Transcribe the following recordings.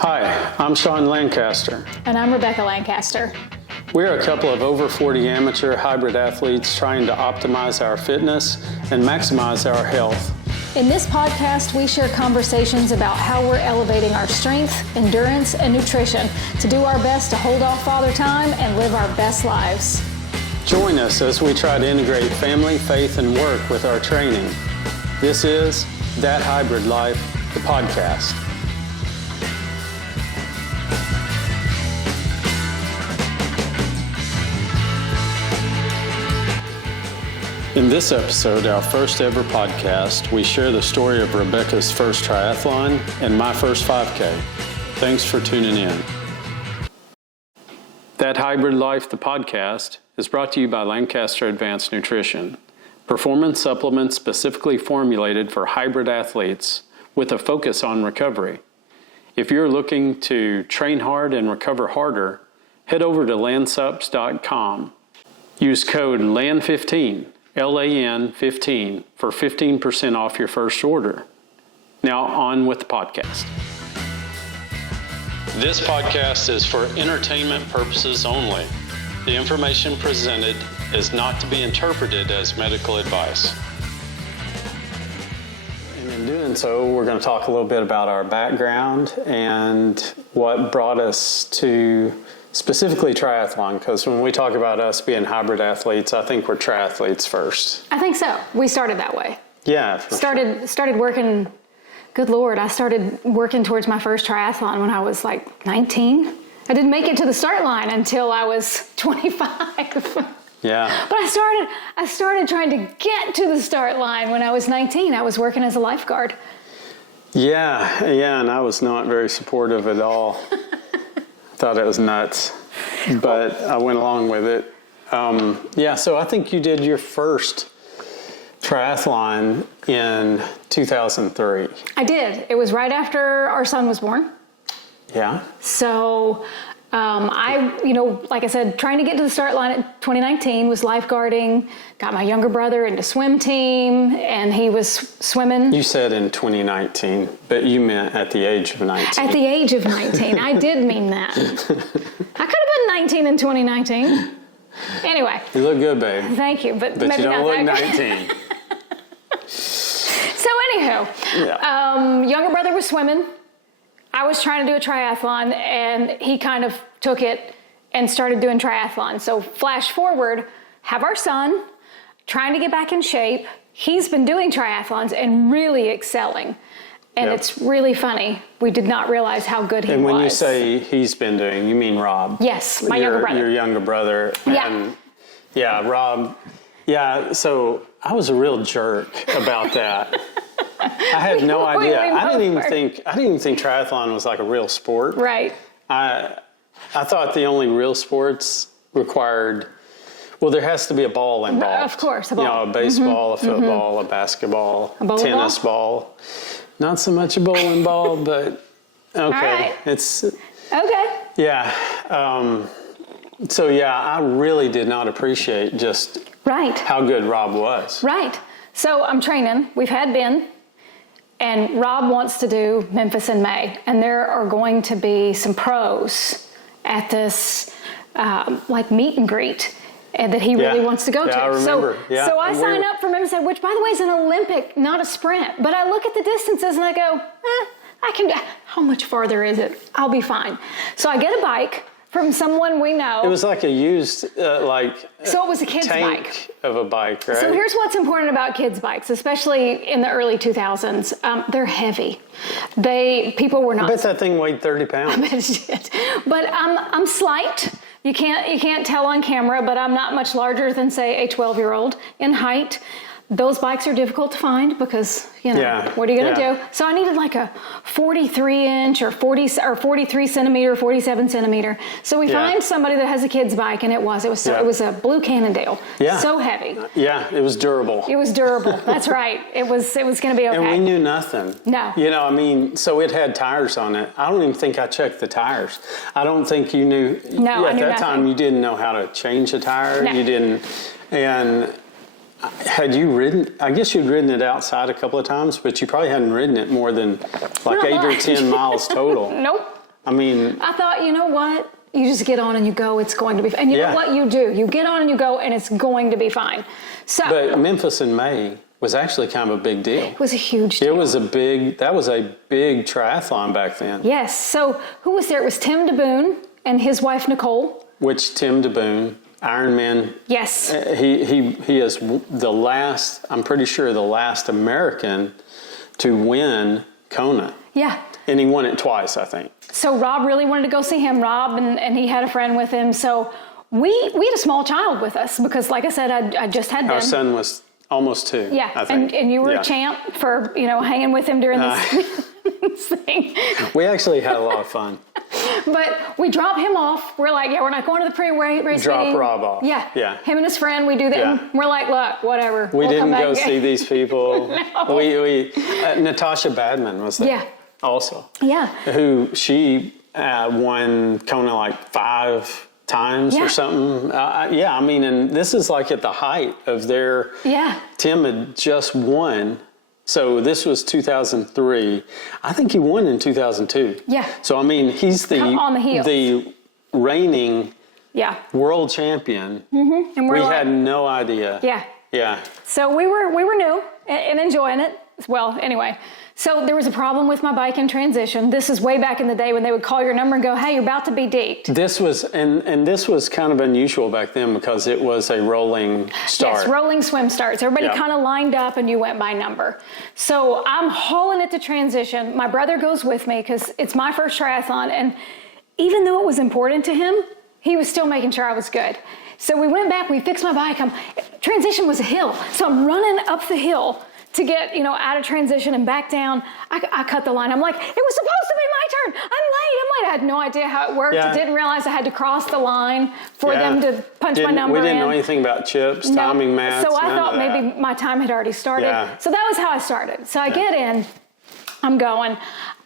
Hi, I'm Sean Lancaster. And I'm Rebecca Lancaster. We're a couple of over 40 amateur hybrid athletes trying to optimize our fitness and maximize our health. In this podcast, we share conversations about how we're elevating our strength, endurance, and nutrition to do our best to hold off Father Time and live our best lives. Join us as we try to integrate family, faith, and work with our training. This is That Hybrid Life, the podcast. In this episode, our first ever podcast, we share the story of Rebecca's first triathlon and my first 5K. Thanks for tuning in. That Hybrid Life, the podcast, is brought to you by Lancaster Advanced Nutrition, performance supplements specifically formulated for hybrid athletes with a focus on recovery. If you're looking to train hard and recover harder, head over to lansups.com. Use code LAN15. LAN15 for 15% off your first order. Now on with the podcast. This podcast is for entertainment purposes only. The information presented is not to be interpreted as medical advice. And in doing so, we're going to talk a little bit about our background and what brought us to specifically triathlon, because when we talk about us being hybrid athletes, I think we're triathletes first. I think so. We started that way. Yeah. Started working, good Lord, I started working towards my first triathlon when I was like 19. I didn't make it to the start line until I was 25. Yeah. But I started trying to get to the start line when I was 19. I was working as a lifeguard. Yeah, and I was not very supportive at all. Thought it was nuts, but I went along with it. So I think you did your first triathlon in 2003. I did. It was right after our son was born. Yeah. So like I said, trying to get to the start line at 2019 was lifeguarding, got my younger brother into swim team, and he was swimming. You said in 2019, but you meant at the age of 19. At the age of 19. I did mean that. I could have been 19 in 2019. Anyway. You look good, babe. Thank you, but maybe you don't look 19. So anywho, younger brother was swimming. I was trying to do a triathlon, and he kind of took it and started doing triathlon. So flash forward, have our son, trying to get back in shape. He's been doing triathlons and really excelling. And It's really funny. We did not realize how good he was. And when you say he's been doing, you mean Rob? Yes, my younger brother. Your younger brother. Yeah. And Rob. Yeah, so I was a real jerk about that. I had no idea. I didn't even think triathlon was like a real sport. Right. I thought the only real sports required, there has to be a ball involved. Of course, a ball. A baseball, a football, a basketball, a tennis ball. Not so much a bowling ball, but okay. All right. It's okay. Yeah. I really did not appreciate just how good Rob was. Right. So I'm training. We've had Ben. And Rob wants to do Memphis in May. And there are going to be some pros at this meet and greet that he really wants to go to. I remember. So I sign up for Memphis, which by the way is an Olympic, not a sprint. But I look at the distances and I go, I can, how much farther is it? I'll be fine. So I get a bike from someone we know. It was like a used, So it was a kid's tank bike. Of a bike, right? So here's what's important about kids' bikes, especially in the early 2000s. They're heavy. People were not. I bet that thing weighed 30 pounds. I bet it did. But I'm slight. You can't tell on camera, but I'm not much larger than, say, a 12-year-old in height. Those bikes are difficult to find because, what are you going to do? So I needed like a 43-inch or 43 centimeter, 47 centimeter. So we find somebody that has a kid's bike, and it was a blue Cannondale. Yeah. So heavy. Yeah, it was durable. It was durable. That's right. It was going to be okay. And we knew nothing. No. So it had tires on it. I don't even think I checked the tires. I don't think you knew. No, I knew at that nothing. time, you didn't know how to change a tire. No. You didn't. And had you ridden, I guess you'd ridden it outside a couple of times, but you probably hadn't ridden it more than like 8 or 10 miles total. Nope. I mean, I thought, you know what? You just get on and you go. It's going to be fine. And you know what you do? You get on and you go, and it's going to be fine. So, but Memphis in May was actually kind of a big deal. It was a huge deal. That was a big triathlon back then. Yes. So who was there? It was Tim DeBoon and his wife, Nicole. Which Tim DeBoon, Ironman. Yes. He is the last, I'm pretty sure the last American to win Kona. Yeah. And he won it twice, I think. So Rob really wanted to go see him, and he had a friend with him. So we had a small child with us because, like I said, I just had Our them. son was almost 2, Yeah, I think. And you were a champ for, hanging with him during this thing. We actually had a lot of fun. But we drop him off. We're like, we're not going to the pre-race Drop meeting. Rob off. Yeah. Him and his friend, we do that. Yeah. And we're like, look, whatever. We didn't go see see these people. No. We Natasha Badman was there. Yeah. Also. Yeah. Who she won Kona like 5 times or something. I mean, and this is like at the height of their. Yeah. Tim had just won. So this was 2003. I think he won in 2002. Yeah. So I mean, he's On the heels. the reigning world champion. Mm-hmm. And we had no idea. Yeah. Yeah. So we were new and enjoying it. Well, anyway. So there was a problem with my bike in transition. This is way back in the day when they would call your number and go, hey, you're about to be deked. This was, and this was kind of unusual back then because it was a rolling start. Yes, rolling swim starts. Everybody kind of lined up and you went by number. So I'm hauling it to transition. My brother goes with me because it's my first triathlon. And even though it was important to him, he was still making sure I was good. So we went back, we fixed my bike. Transition was a hill. So I'm running up the hill to get, out of transition and back down. I cut the line. I'm like, it was supposed to be my turn. I'm late. I had no idea how it worked. I didn't realize I had to cross the line for them to punch my number in. We didn't know anything about chips, timing mats. So I thought maybe my time had already started. Yeah. So that was how I started. So I get in, I'm going.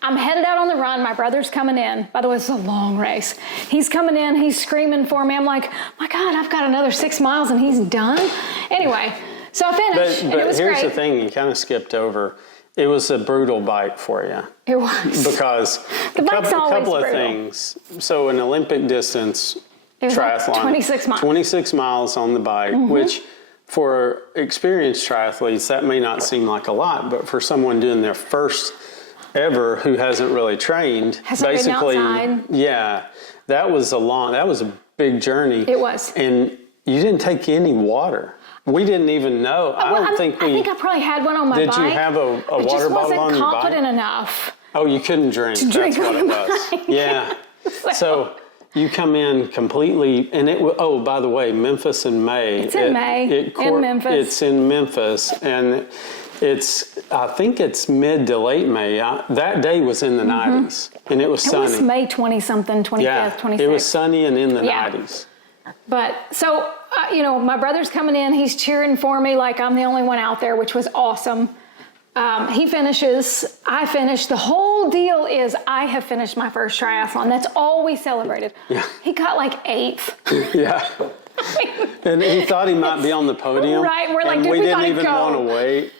I'm headed out on the run. My brother's coming in. By the way, it's a long race. He's coming in. He's screaming for me. I'm like, my God, I've got another 6 miles and he's done. Anyway. So I finished, and it was here's great. the thing you kind of skipped over. It was a brutal bike for you. It was. Because the bike's a always couple of brutal. things. So an Olympic distance triathlon. Like 26 miles. 26 miles on the bike, which for experienced triathletes, that may not seem like a lot, but for someone doing their first ever who hasn't really trained, basically, that was a big journey. It was. And you didn't take any water. We didn't even know. I think I probably had one on my bike. Did you have a water bottle on your bike? I just wasn't confident enough. Oh, you couldn't drink. Drink That's what it was. Yeah. So you come in completely, and by the way, Memphis in May. It's in May, in Memphis. It's in Memphis, and I think it's mid to late May. That day was in the 90s, and it was sunny. It was May 20-something, 25th, 26th. It was sunny and in the 90s. But so, my brother's coming in. He's cheering for me like I'm the only one out there, which was awesome. He finishes. I finish. The whole deal is I have finished my first triathlon. That's all we celebrated. Yeah. He got like 8th. Yeah. And he thought he might be on the podium. Right. We're like, and dude, we we didn't gotta even go. want to wait.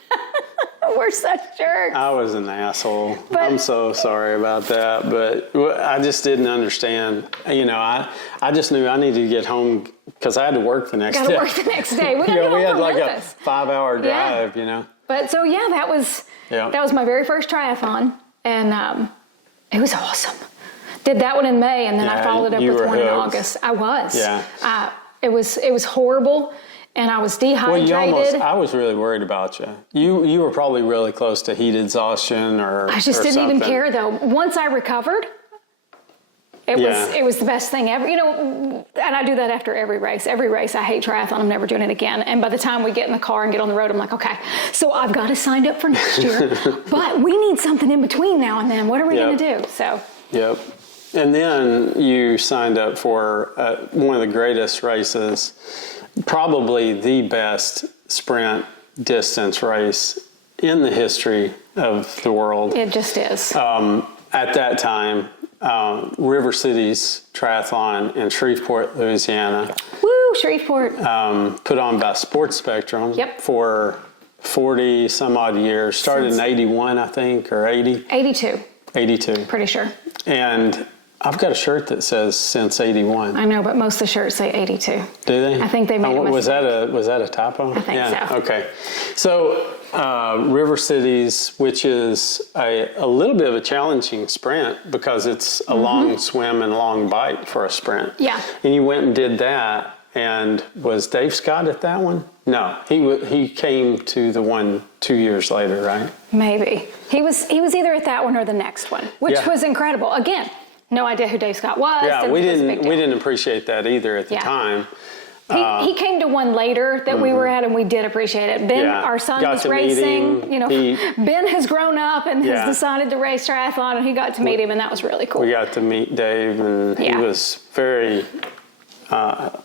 We're such jerks. I was an asshole. I'm so sorry about that, but I just didn't understand. I just knew I needed to get home because I had to work the next day. Got to work the next day. We had like Memphis. A 5-hour drive. But so that was my very first triathlon, and it was awesome. Did that one in May, and then I followed it up with one in August. I was. Yeah. It was horrible. And I was dehydrated. I was really worried about you. You were probably really close to heat exhaustion or I just didn't even care though. Once I recovered, it was the best thing ever. And I do that after every race. Every race, I hate triathlon. I'm never doing it again. And by the time we get in the car and get on the road, I'm like, okay, so I've got to sign up for next year. But we need something in between now and then. What are we going to do? So. Yep. And then you signed up for one of the greatest races, probably the best sprint distance race in the history of the world. It just is. At that time, River Cities Triathlon in Shreveport, Louisiana. Woo, Shreveport. Put on by Sports Spectrum for 40 some odd years. Started in 81, I think, or 80. 82. 82. Pretty sure. And I've got a shirt that says since 81. I know, but most of the shirts say 82. Do they? I think they made a mistake. Was that a typo? I think so. Okay. So River Cities, which is a little bit of a challenging sprint because it's a long swim and long bike for a sprint. Yeah. And you went and did that. And was Dave Scott at that one? No, he came to the one 2 years later, right? Maybe. He was either at that one or the next one, which was incredible. Again, no idea who Dave Scott was. Yeah, we didn't appreciate that either at the time. He came to one later that we were at, and we did appreciate it. Ben, our son, was racing. Ben has grown up and has decided to race triathlon, and he got to meet him, and that was really cool. We got to meet Dave, and he was very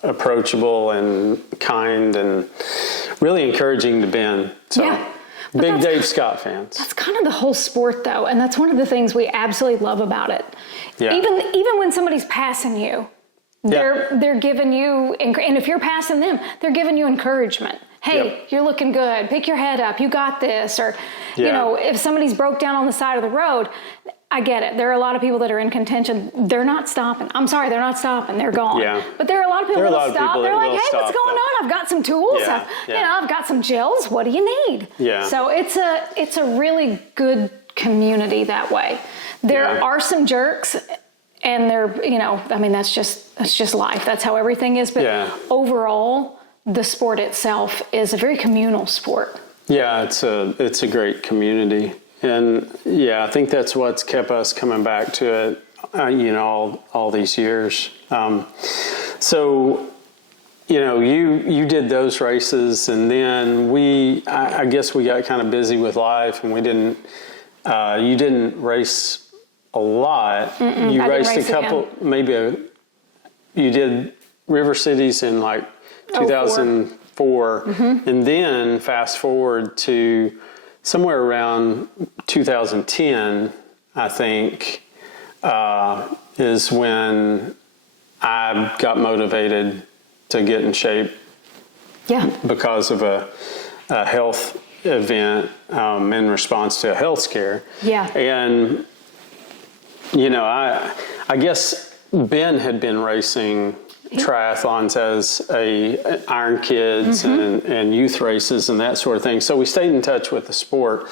approachable and kind and really encouraging to Ben. So big Dave Scott fans. That's kind of the whole sport, though, and that's one of the things we absolutely love about it. Yeah. Even when somebody's passing you, they're giving you, and if you're passing them, they're giving you encouragement. Hey, you're looking good. Pick your head up. You got this. Or, if somebody's broke down on the side of the road, I get it. There are a lot of people that are in contention. They're not stopping. I'm sorry, they're not stopping. They're gone. Yeah. But there are a lot of people that stop. They're like, hey, what's going on? I've got some tools. I've got some gels. What do you need? Yeah. So it's a really good community that way. There are some jerks, and they're, that's just life. That's how everything is. But overall, the sport itself is a very communal sport. Yeah, it's a great community. And I think that's what's kept us coming back to it, all these years. So, you did those races, and then I guess we got kind of busy with life, and you didn't race a lot. You raced a couple, you did River Cities in like 2004, and then fast forward to somewhere around 2010, I think, is when I got motivated to get in shape. Yeah. Because of a health event in response to a health scare. Yeah. And, I guess Ben had been racing triathlons as Iron Kids and youth races and that sort of thing. So we stayed in touch with the sport.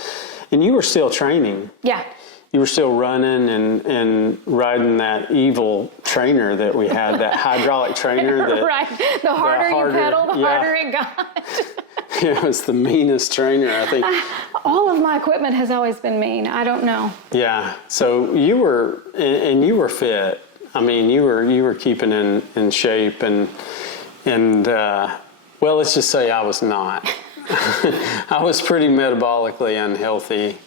And you were still training. Yeah. You were still running and riding that evil trainer that we had, that hydraulic trainer. Right. The harder you pedal, the harder it got. It was the meanest trainer, I think. All of my equipment has always been mean. I don't know. Yeah. So you were fit. I mean, you were keeping in shape, and well, let's just say I was not. I was pretty metabolically unhealthy,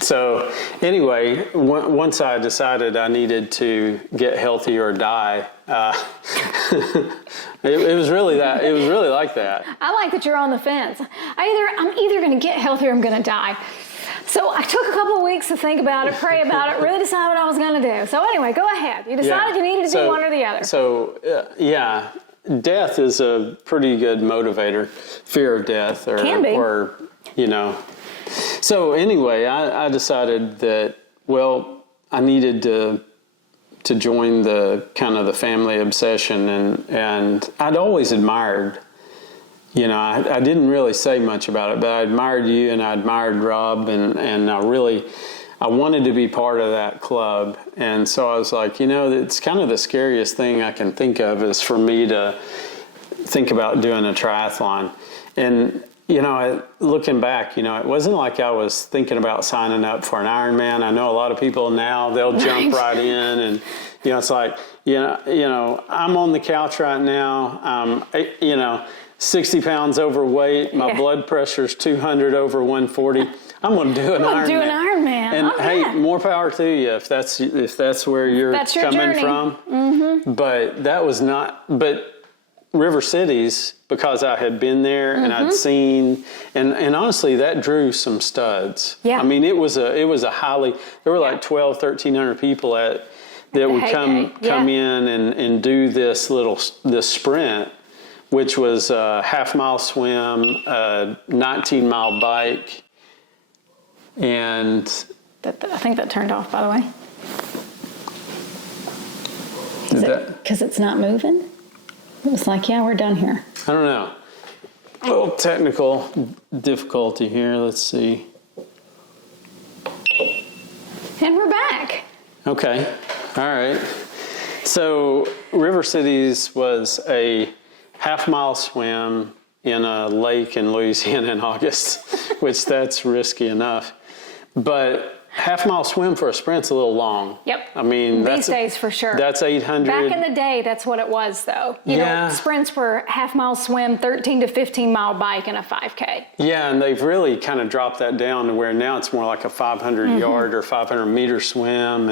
So anyway, once I decided I needed to get healthy or die, it was really that. It was really like that. I like that you're on the fence. I'm either going to get healthy or I'm going to die. So I took a couple of weeks to think about it, pray about it, really decide what I was going to do. So anyway, go ahead. You decided you needed to do one or the other. So, death is a pretty good motivator. Fear of death. Can be. Or, So anyway, I decided that, I needed to join the kind of the family obsession. And I'd always admired, I didn't really say much about it, but I admired you and I admired Rob, and I wanted to be part of that club. And so I was like, it's kind of the scariest thing I can think of is for me to think about doing a triathlon. And, looking back, it wasn't like I was thinking about signing up for an Ironman. I know a lot of people now, they'll jump right in, and, it's like, I'm on the couch right now. 60 pounds overweight. My blood pressure's 200 over 140. I'm going to do an Ironman. Do an Ironman. And hey, more power to you if that's where you're coming from. Mm-hmm. But that was not. But River Cities, because I had been there and I'd seen, and honestly, that drew some studs. Yeah. I mean, it was a highly. There were like 1,300 people that would come in and do this sprint, which was a half-mile swim, a 19-mile bike, and... I think that turned off, by the way. Because it's not moving? It was like, yeah, we're done here. I don't know. A little technical difficulty here. Let's see. And we're back. Okay. All right. So River Cities was a half-mile swim in a lake in Louisiana in August, which that's risky enough. But half-mile swim for a sprint's a little long. Yep. I mean, these days for sure. That's 800. Back in the day, that's what it was, though. You know, sprints were half-mile swim, 13 to 15-mile bike, and a 5K. Yeah, and they've really kind of dropped that down to where now it's more like a 500-yard or 500-meter swim,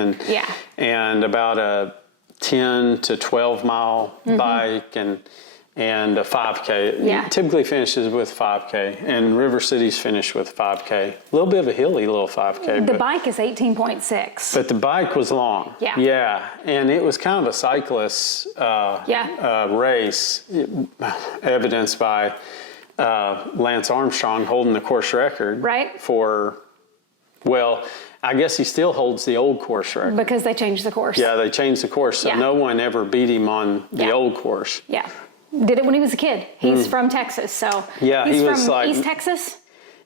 and about a 10 to 12-mile bike, and a 5K. Yeah. It typically finishes with 5K, and River Cities finished with 5K. A little bit of a hilly little 5K. The bike is 18.6. But the bike was long. Yeah. Yeah, and it was kind of a cyclist race, evidenced by Lance Armstrong holding the course record. Right. Well, I guess he still holds the old course record. Because they changed the course. Yeah, they changed the course, so no one ever beat him on the old course. Yeah. Did it when he was a kid. He's from Texas, so he was from like East Texas.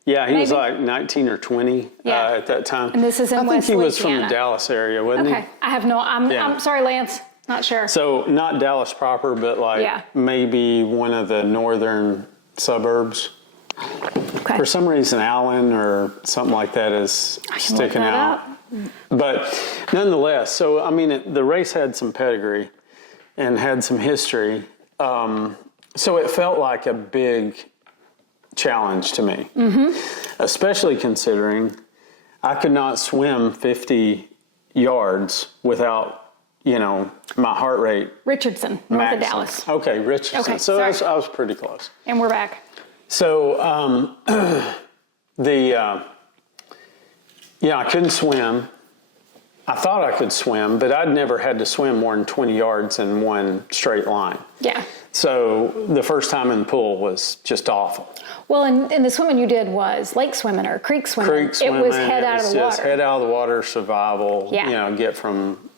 Yeah, he was like 19 or 20 at that time. And this is in I West think he was Louisiana. from the Dallas area, wasn't he? Okay, I have no. I'm sorry, Lance. Not sure. So not Dallas proper, but like maybe one of the northern suburbs. Okay. For some reason, Allen or something like that is sticking out. But nonetheless, so I mean, the race had some pedigree and had some history. So it felt like a big challenge to me, especially considering I could not swim 50 yards without, my heart rate. Richardson, north of Dallas. Okay, Richardson. Okay, so I was pretty close. And we're back. So I couldn't swim. I thought I could swim, but I'd never had to swim more than 20 yards in one straight line. Yeah. So the first time in the pool was just awful. Well, and the swimming you did was lake swimming or creek swimming. It was head out of the water. Head out of the water, survival. Yeah. Get from,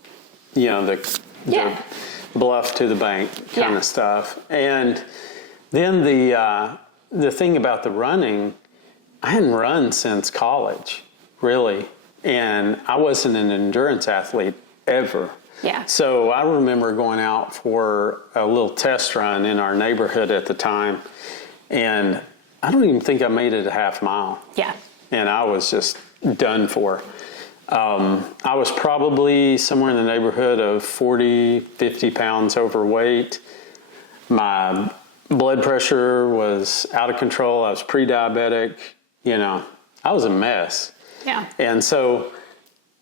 the bluff to the bank kind of stuff. And then the thing about the running, I hadn't run since college, really. And I wasn't an endurance athlete ever. Yeah. So I remember going out for a little test run in our neighborhood at the time, and I don't even think I made it a half mile. Yeah. And I was just done for. I was probably somewhere in the neighborhood of 40, 50 pounds overweight. My blood pressure was out of control. I was pre-diabetic. I was a mess. Yeah. And so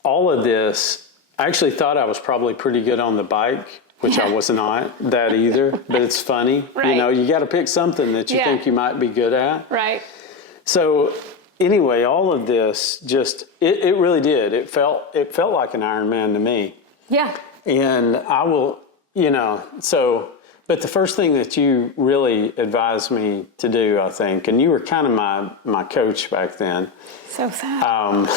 all of this, I actually thought I was probably pretty good on the bike, which I was not that either, but it's funny. Right. You got to pick something that you think you might be good at. Right. So anyway, all of this just, it really did. It felt like an Ironman to me. Yeah. And I will, but the first thing that you really advised me to do, I think, and you were kind of my coach back then. So sad.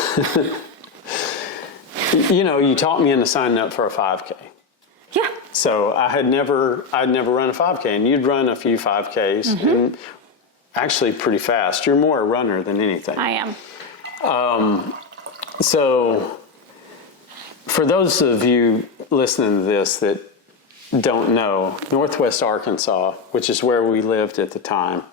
You taught me into signing up for a 5K. Yeah. So I'd never run a 5K, and you'd run a few 5Ks, and actually pretty fast. You're more a runner than anything. I am. So for those of you listening to this that don't know, Northwest Arkansas, which is where we lived at the time,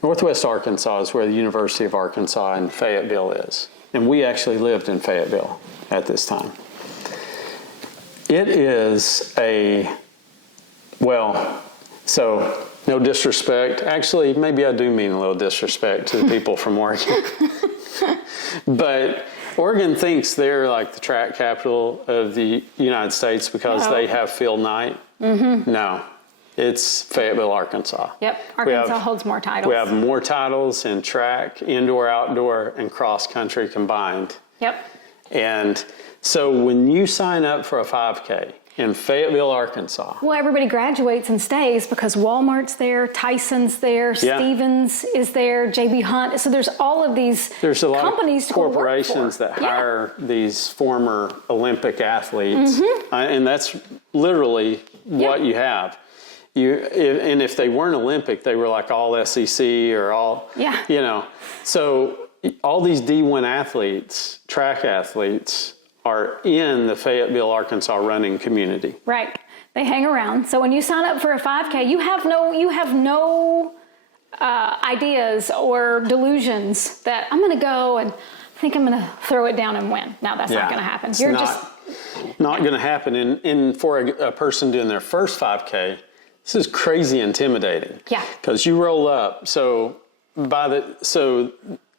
Northwest Arkansas is where the University of Arkansas in Fayetteville is. And we actually lived in Fayetteville at this time. It is so no disrespect. Actually, maybe I do mean a little disrespect to the people from Oregon. But Oregon thinks they're like the track capital of the United States because they have field night. No. It's Fayetteville, Arkansas. Yep, Arkansas holds more titles. We have more titles in track, indoor, outdoor, and cross country combined. Yep. And so when you sign up for a 5K in Fayetteville, Arkansas. Well, everybody graduates and stays because Walmart's there, Tyson's there, Stevens is there, JB Hunt. So there's all of these there's a lot companies of corporations that hire these former Olympic athletes. And that's literally what you have. And if they weren't Olympic, they were like all SEC or all, you know. So all these D1 athletes, track athletes, are in the Fayetteville, Arkansas running community. Right. They hang around. So when you sign up for a 5K, you have no ideas or delusions that I'm going to go and think I'm going to throw it down and win. No, that's not going to happen. You're not going to happen. And for a person doing their first 5K, this is crazy intimidating. Yeah. Because you roll up. So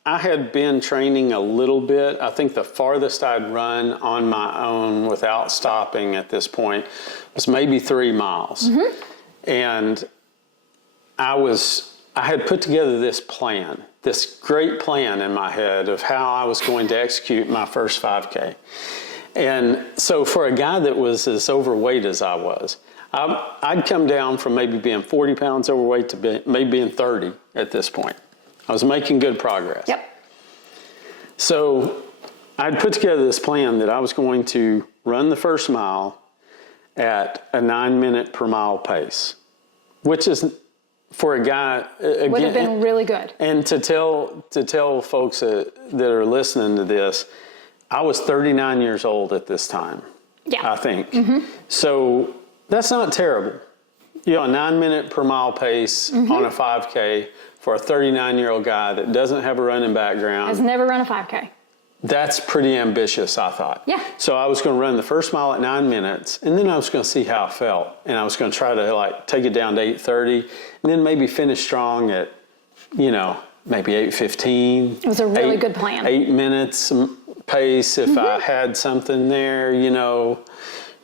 I had been training a little bit. I think the farthest I'd run on my own without stopping at this point was maybe 3 miles. And I had put together this plan, this great plan in my head of how I was going to execute my first 5K. And so for a guy that was as overweight as I was, I'd come down from maybe being 40 pounds overweight to maybe being 30 at this point. I was making good progress. Yep. So I'd put together this plan that I was going to run the first mile at a 9-minute per mile pace, which is for a guy again, would have been really good. And to tell folks that are listening to this, I was 39 years old at this time. Yeah. I think. So that's not terrible. You know, a 9-minute per mile pace on a 5K for a 39-year-old guy that doesn't have a running background. Has never run a 5K. That's pretty ambitious, I thought. Yeah. So I was going to run the first mile at 9 minutes, and then I was going to see how I felt. And I was going to try to take it down to 8:30, and then maybe finish strong at, maybe 8:15. It was a really good plan. 8 minutes pace if I had something there,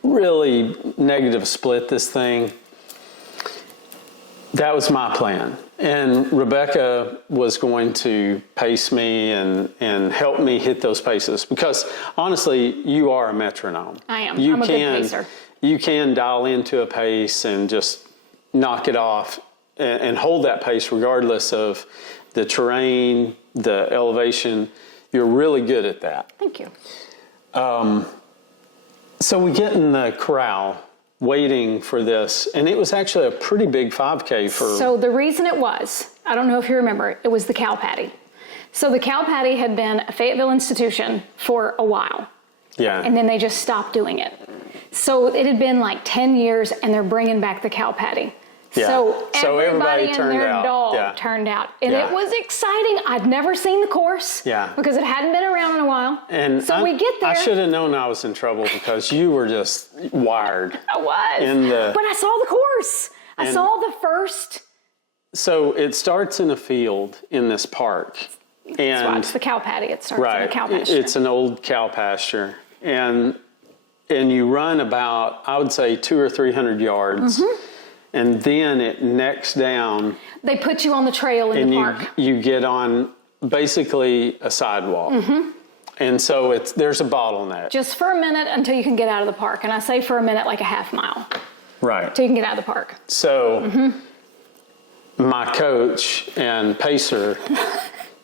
really negative split this thing. That was my plan. And Rebecca was going to pace me and help me hit those paces because honestly, you are a metronome. I am. I'm a good pacer. You can dial into a pace and just knock it off and hold that pace regardless of the terrain, the elevation. You're really good at that. Thank you. So we get in the corral waiting for this, and it was actually a pretty big 5K for... So the reason it was, I don't know if you remember, it was the cow patty. So the cow patty had been a Fayetteville institution for a while. Yeah. And then they just stopped doing it. So it had been like 10 years, and they're bringing back the cow patty. Yeah. So everybody and their dog turned out. And it was exciting. I'd never seen the course because it hadn't been around in a while. And so we get there. I should have known I was in trouble because you were just wired. I was. But I saw the course. I saw the first. So it starts in a field in this park. And it's the cow patty. It starts in a cow pasture. It's an old cow pasture. And you run about, I would say, 200 or 300 yards. And then it necks down. They put you on the trail in the park. You get on basically a sidewalk. And so there's a bottleneck. Just for a minute until you can get out of the park. And I say for a minute, like a half mile. Right. Till you can get out of the park. So my coach and pacer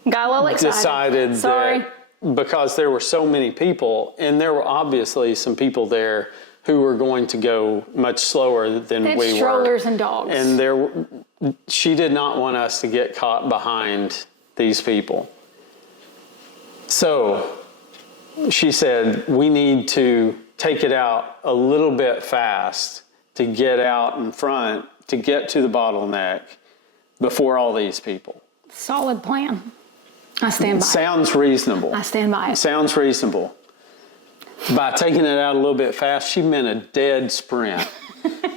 got a little excited. Decided that because there were so many people, and there were obviously some people there who were going to go much slower than we were. Strollers and dogs. And she did not want us to get caught behind these people. So she said, we need to take it out a little bit fast to get out in front, to get to the bottleneck before all these people. Solid plan. I stand by it. Sounds reasonable. I stand by it. Sounds reasonable. By taking it out a little bit fast, she meant a dead sprint.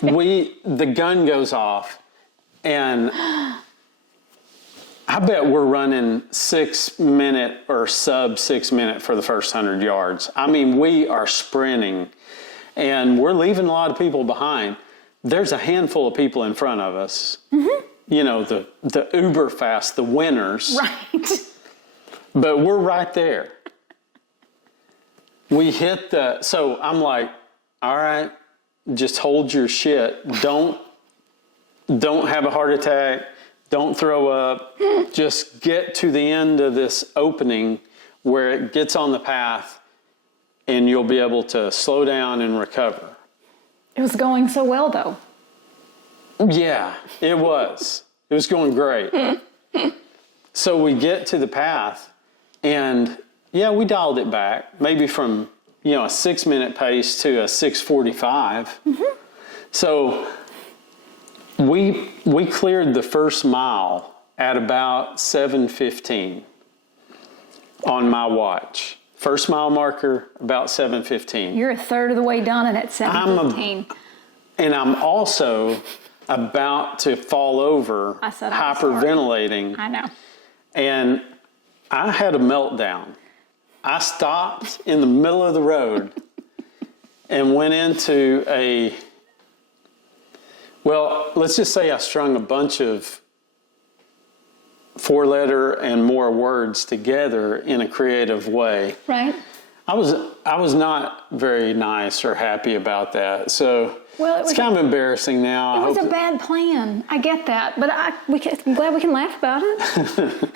The gun goes off, and I bet we're running 6 minute or sub 6 minute for the first 100 yards. I mean, we are sprinting, and we're leaving a lot of people behind. There's a handful of people in front of us. The uber fast, the winners. Right. But we're right there. We hit so I'm like, all right, just hold your shit. Don't have a heart attack. Don't throw up. Just get to the end of this opening where it gets on the path and you'll be able to slow down and recover. It was going so well, though. Yeah, it was. It was going great. So we get to the path, and yeah, we dialed it back, maybe from, a 6-minute pace to a 6:45. So we cleared the first mile at about 7:15 on my watch. First mile marker, about 7:15. You're a third of the way done, and at 7:15. And I'm also about to fall over, hyperventilating. I know. And I had a meltdown. I stopped in the middle of the road and went into let's just say I strung a bunch of 4-letter and more words together in a creative way. Right. I was not very nice or happy about that. So it's kind of embarrassing now. It was a bad plan. I get that, but I'm glad we can laugh about it.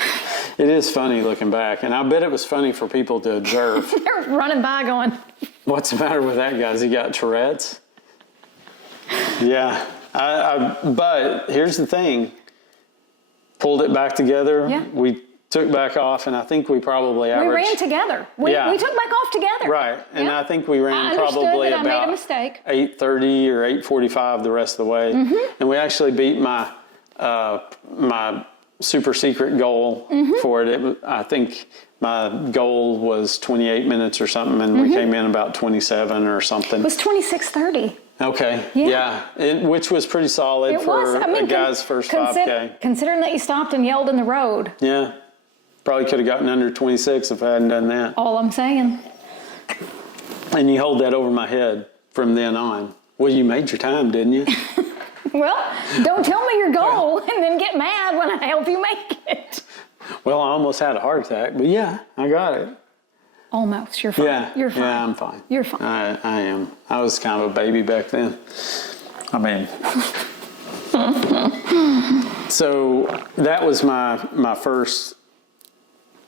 It is funny looking back, and I bet it was funny for people to observe. They're running by going, "What's the matter with that guy? Has he got Tourette's?" Yeah, but here's the thing. Pulled it back together. Yeah. We took back off, and I think we probably averaged... We ran together. We took back off together. Right, and yeah. I think we ran probably that about I made a mistake. 8:30 or 8:45 the rest of the way. And we actually beat my my super secret goal for it. I think my goal was 28 minutes or something, and we came in about 27 or something. It was 26:30. Okay, yeah. Which was pretty solid for a guy's first 5K. Considering that you stopped and yelled in the road. Yeah, probably could have gotten under 26 if I hadn't done that. All I'm saying. And you hold that over my head from then on. Well, you made your time, didn't you? Well, don't tell me your goal and then get mad when I help you make it. Well, I almost had a heart attack, but yeah, I got it. Almost. You're fine. Yeah, You're fine. Yeah, I'm fine. You're fine. I am. I was kind of a baby back then. I mean, so that was my first,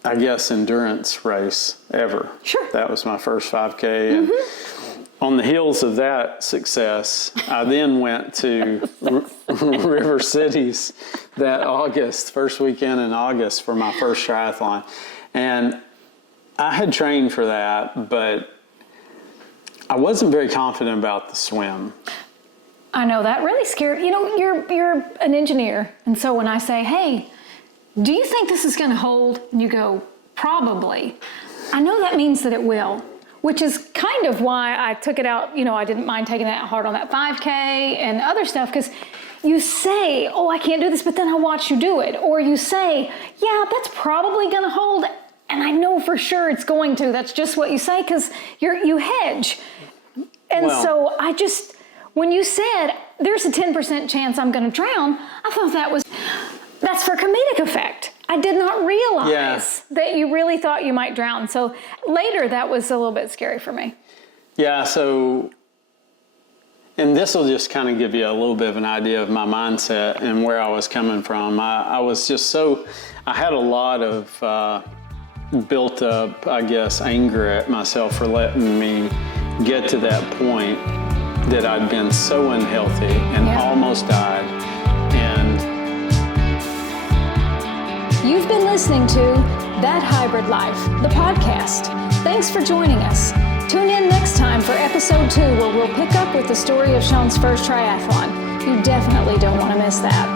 I guess, endurance race ever. Sure. That was my first 5K. And on the heels of that success, I then went to River Cities that August, first weekend in August for my first triathlon. And I had trained for that, but I wasn't very confident about the swim. I know, that really scared. You're an engineer, and so when I say, "Hey, do you think this is going to hold?" and you go, "Probably," I know that means that it will, which is kind of why I took it out. I didn't mind taking that hard on that 5K and other stuff, because you say, "Oh, I can't do this," but then I watch you do it, or you say, "Yeah, that's probably going to hold." And I know for sure it's going to. That's just what you say, because you hedge. And so when you said, "There's a 10% chance I'm going to drown," I thought that's for comedic effect. I did not realize that you really thought you might drown. So later, that was a little bit scary for me. Yeah, and this will just kind of give you a little bit of an idea of my mindset and where I was coming from. I was just I had a lot of built up, I guess, anger at myself for letting me get to that point that I'd been so unhealthy and almost died. And you've been listening to That Hybrid Life, the podcast. Thanks for joining us. Tune in next time for episode 2, where we'll pick up with the story of Sean's first triathlon. You definitely don't want to miss that.